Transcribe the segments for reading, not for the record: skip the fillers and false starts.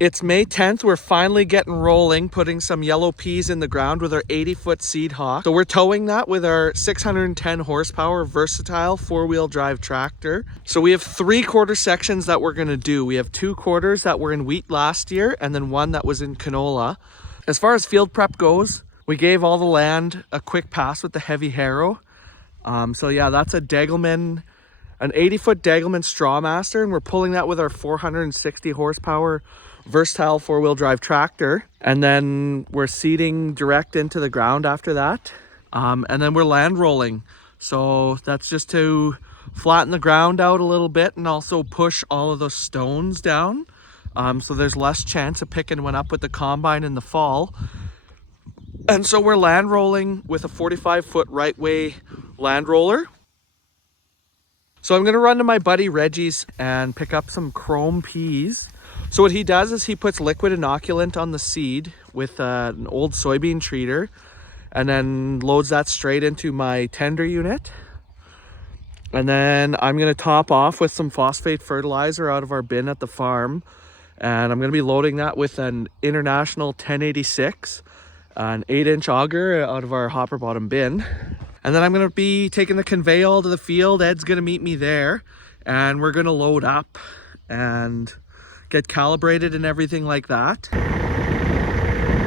It's May 10th. We're finally getting rolling, putting some yellow peas in the ground with our 80-foot seedhawk. So we're towing that with our 610 horsepower versatile four-wheel drive tractor. So we have 3/4 sections that we're gonna do. We have 2 quarters that were in wheat last year and then 1 that was in canola. As far as field prep goes, we gave all the land a quick pass with the heavy harrow. So yeah, that's a degelman, an 80-foot degelman strawmaster, and we're pulling that with our 460 horsepower versatile four-wheel drive tractor, and then we're seeding direct into the ground after that, and then we're land rolling. So that's just to flatten the ground out a little bit and also push all of those stones down, so there's less chance of picking one up with the combine in the fall. And so we're land rolling with a 45-foot right way land roller. So I'm gonna run to my buddy Reggie's and pick up some chrome peas. So what he does is he puts liquid inoculant on the seed with an old soybean treater, and then loads that straight into my tender unit. And then I'm gonna top off with some phosphate fertilizer out of our bin at the farm. And I'm gonna be loading that with an International 1086, an 8-inch auger out of our hopper bottom bin. And then I'm gonna be taking the conveyor to the field. Ed's gonna meet me there, and we're gonna load up and get calibrated and everything like that.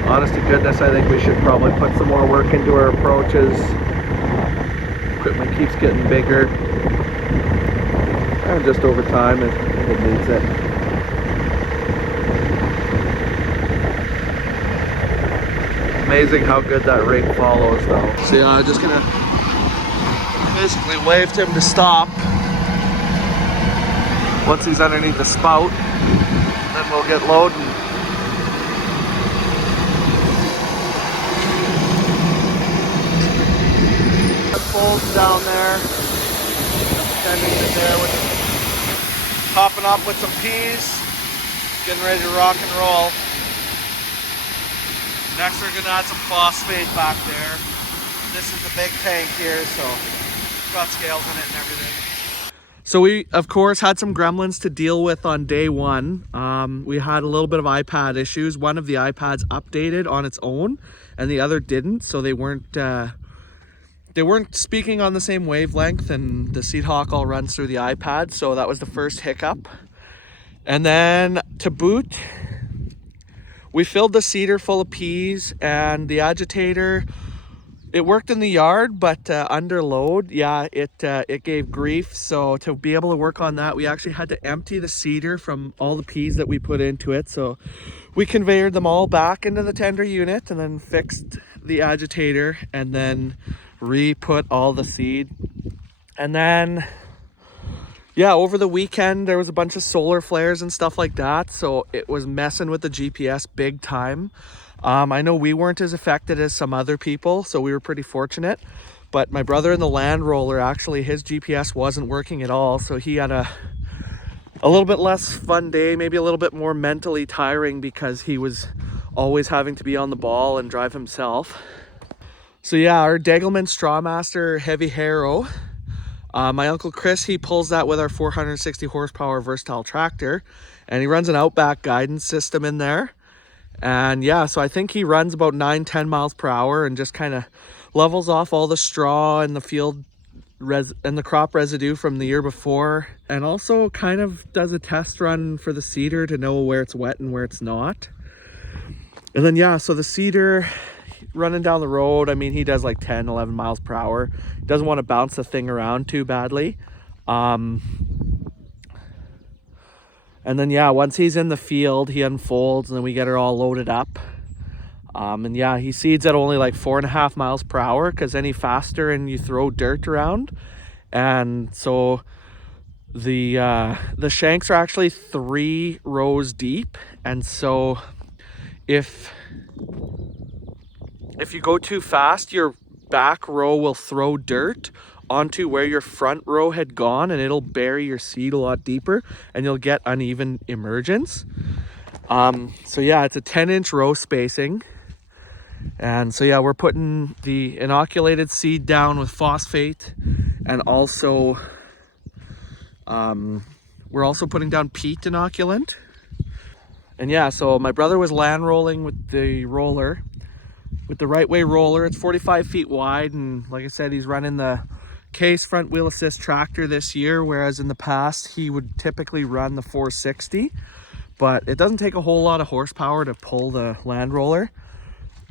Honest to goodness, I think we should probably put some more work into our approaches. Equipment keeps getting bigger, and just over time it needs it. Amazing how good that rig follows though. So yeah, I'm just gonna basically wave to him to stop once he's underneath the spout. Then we'll get loading. Folds down there. Tending it there with popping up with some peas. Getting ready to rock and roll. Next we're gonna add some phosphate back there. This is the big tank here, so it's got scales in it and everything. So we, of course, had some gremlins to deal with on day one. We had a little bit of iPad issues. One of the iPads updated on its own and the other didn't, so they weren't speaking on the same wavelength, and the seedhawk all runs through the iPad, so that was the first hiccup. And then to boot, we filled the seeder full of peas, and the agitator, it worked in the yard, but under load, yeah, it gave grief. So to be able to work on that, we actually had to empty the seeder from all the peas that we put into it. So we conveyored them all back into the tender unit and then fixed the agitator and then re-put all the seed. And then, yeah, over the weekend, there was a bunch of solar flares and stuff like that. So it was messing with the GPS big time. I know we weren't as affected as some other people, so we were pretty fortunate. But my brother in the land roller, actually, his GPS wasn't working at all. So he had a little bit less fun day, maybe a little bit more mentally tiring because he was always having to be on the ball and drive himself. So yeah, our degelman strawmaster heavy harrow. My Uncle Chris, he pulls that with our 460 horsepower versatile tractor, and he runs an Outback guidance system in there. And yeah, so I think he runs about 9-10 miles per hour and just kind of levels off all the straw and the field and the crop residue from the year before, and also kind of does a test run for the seeder to know where it's wet and where it's not. And then yeah, so the seeder running down the road, I mean, he does like 10-11 miles per hour. Doesn't want to bounce the thing around too badly. And then yeah, once he's in the field, he unfolds and then we get her all loaded up. And yeah, he seeds at only like 4.5 miles per hour, because any faster and you throw dirt around. And so the shanks are actually 3 rows deep. And so if you go too fast, your back row will throw dirt onto where your front row had gone, and it'll bury your seed a lot deeper and you'll get uneven emergence. So yeah, it's a 10-inch row spacing. And so yeah, we're putting the inoculated seed down with phosphate, and also we're also putting down peat inoculant. And yeah, so my brother was land rolling with the roller, with the right way roller. It's 45 feet wide, and like I said, he's running the Case front wheel assist tractor this year, whereas in the past he would typically run the 460. But it doesn't take a whole lot of horsepower to pull the land roller.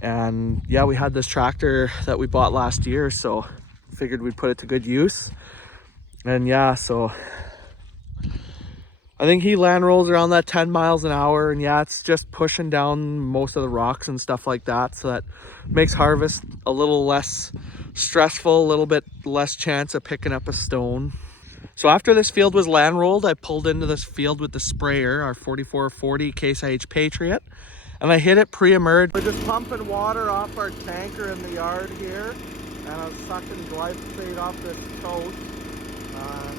And yeah, we had this tractor that we bought last year, so figured we'd put it to good use. And yeah, so I think he land rolls around that 10 miles an hour, and yeah, it's just pushing down most of the rocks and stuff like that, so that makes harvest a little less stressful, a little bit less chance of picking up a stone. So after this field was land rolled, I pulled into this field with the sprayer, our 4440 Case IH Patriot, and I hit it pre-emerge. We're just pumping water off our tanker in the yard here, and I'm sucking glyphosate off this coat.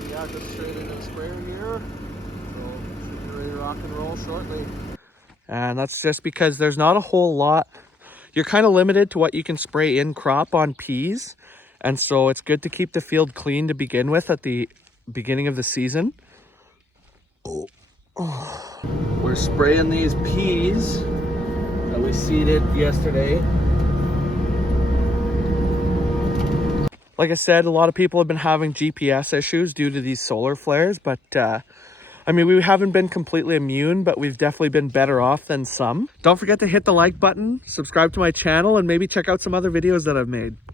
Yeah, just straight into the sprayer here. So should be ready to rock and roll shortly. And that's just because there's not a whole lot. You're kind of limited to what you can spray in crop on peas. And so it's good to keep the field clean to begin with at the beginning of the season. We're spraying these peas that we seeded yesterday. Like I said, a lot of people have been having GPS issues due to these solar flares, but I mean, we haven't been completely immune, but we've definitely been better off than some. Don't forget to hit the like button, subscribe to my channel, and maybe check out some other videos that I've made.